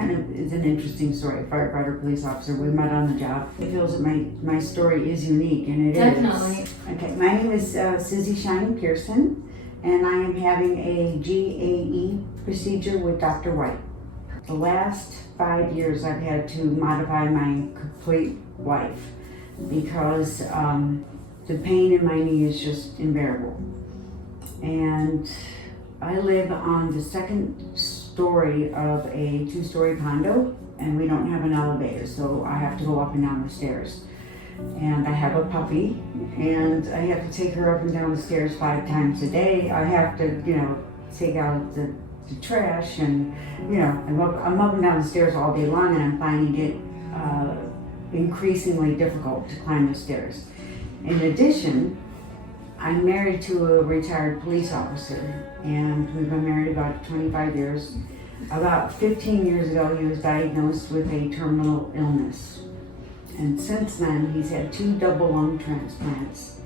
kind of is an interesting story. Firefighter, police officer, we met on the job. It feels that my story is unique, and it Definitely. is. Okay, my name is Susie Shine Pearson, and I am having a GAE procedure with Dr. White. The last 5 years I've had to modify my complete life because the pain in my knee is just unbearable. And I live on the second story of a 2-story condo, and we don't have an elevator, so I have to go up and down the stairs. And I have a puppy, and I have to take her up and down the stairs 5 times a day. I have to, take out the trash, and I'm up and down the stairs all day long, and I'm finding it increasingly difficult to climb the stairs. In addition, I'm married to a retired police officer, and we've been married about 25 years. About 15 years ago, he was diagnosed with a terminal illness. And since then, he's had 2 double lung transplants,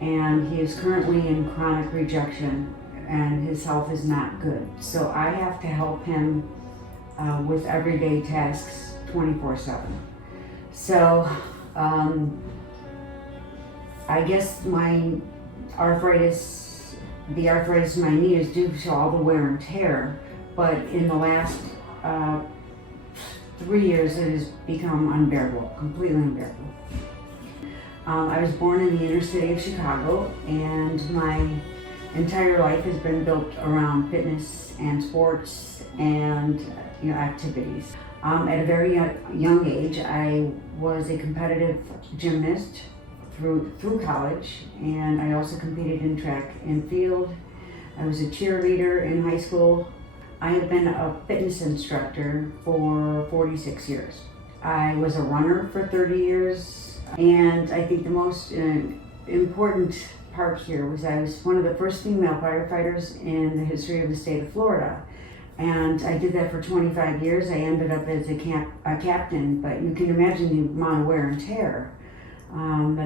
and he is currently in chronic rejection, and his health is not good. So I have to help him with everyday tasks 24/7. So I guess the arthritis in my knee is due to all the wear and tear, but in the last 3 years it has become unbearable, completely unbearable. I was born in the inner city of Chicago, and my entire life has been built around fitness and sports and activities. At a very young age, I was a competitive gymnast through college, and I also competed in track and field. I was a cheerleader in high school. I have been a fitness instructor for 46 years. I was a runner for 30 years, and I think the most important part here was I was one of the first female firefighters in the history of the state of Florida. And I did that for 25 years. I ended up as a captain, but you can imagine the amount of wear and tear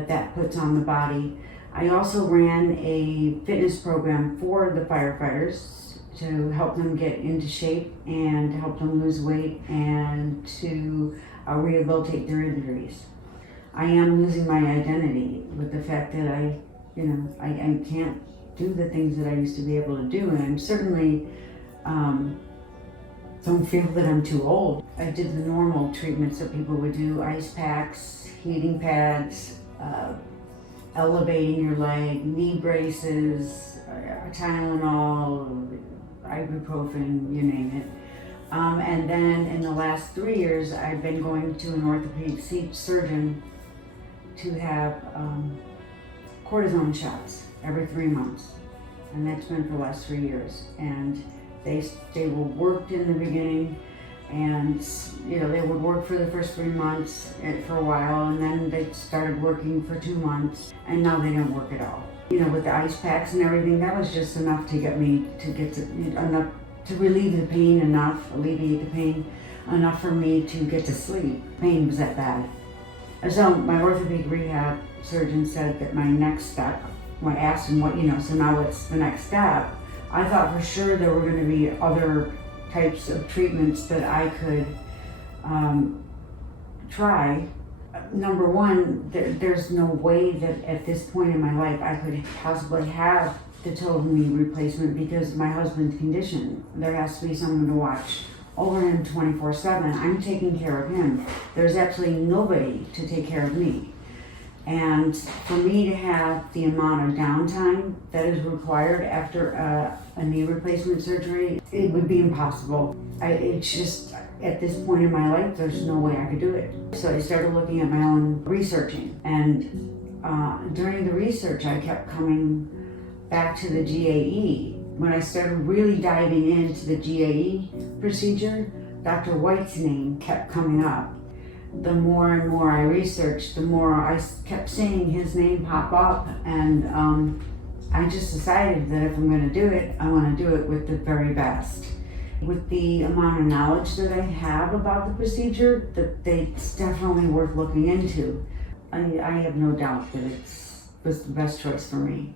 that puts on the body. I also ran a fitness program for the firefighters to help them get into shape and to help them lose weight and to rehabilitate their injuries. I am losing my identity with the fact that I can't do the things that I used to be able to do, and I'm certainly don't feel that I'm too old. I did the normal treatments that people would do: ice packs, heating pads, elevating your leg, knee braces, Tylenol, ibuprofen, you name it. And then in the last 3 years, I've been going to an orthopedic surgeon to have cortisone shots every 3 months, and that's been for the last 3 years. And they were worked in the beginning, and they would work for the first 3 months for a while, and then they started working for 2 months, and now they don't work at all. With the ice packs and everything, that was just enough to get me enough to relieve the pain, alleviate the pain enough for me to get to sleep. Pain was that bad. So my orthopedic rehab surgeon said that my next step, when I asked him so now what's the next step? I thought for sure there were going to be other types of treatments that I could try. Number one, there's no way that at this point in my life I could possibly have the total knee replacement because of my husband's condition. There has to be someone to watch over him 24/7. I'm taking care of him. There's absolutely nobody to take care of me. And for me to have the amount of downtime that is required after a knee replacement surgery, it would be impossible. It's just, at this point in my life, there's no way I could do it. So I started looking at my own researching. And during the research, I kept coming back to the GAE. When I started really diving into the GAE procedure, Dr. White's name kept coming up. The more and more I researched, the more I kept seeing his name pop up, and I just decided that if I'm going to do it, I want to do it with the very best. With the amount of knowledge that I have about the procedure, it's definitely worth looking into. I have no doubt that it was the best choice for me.